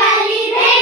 Kalime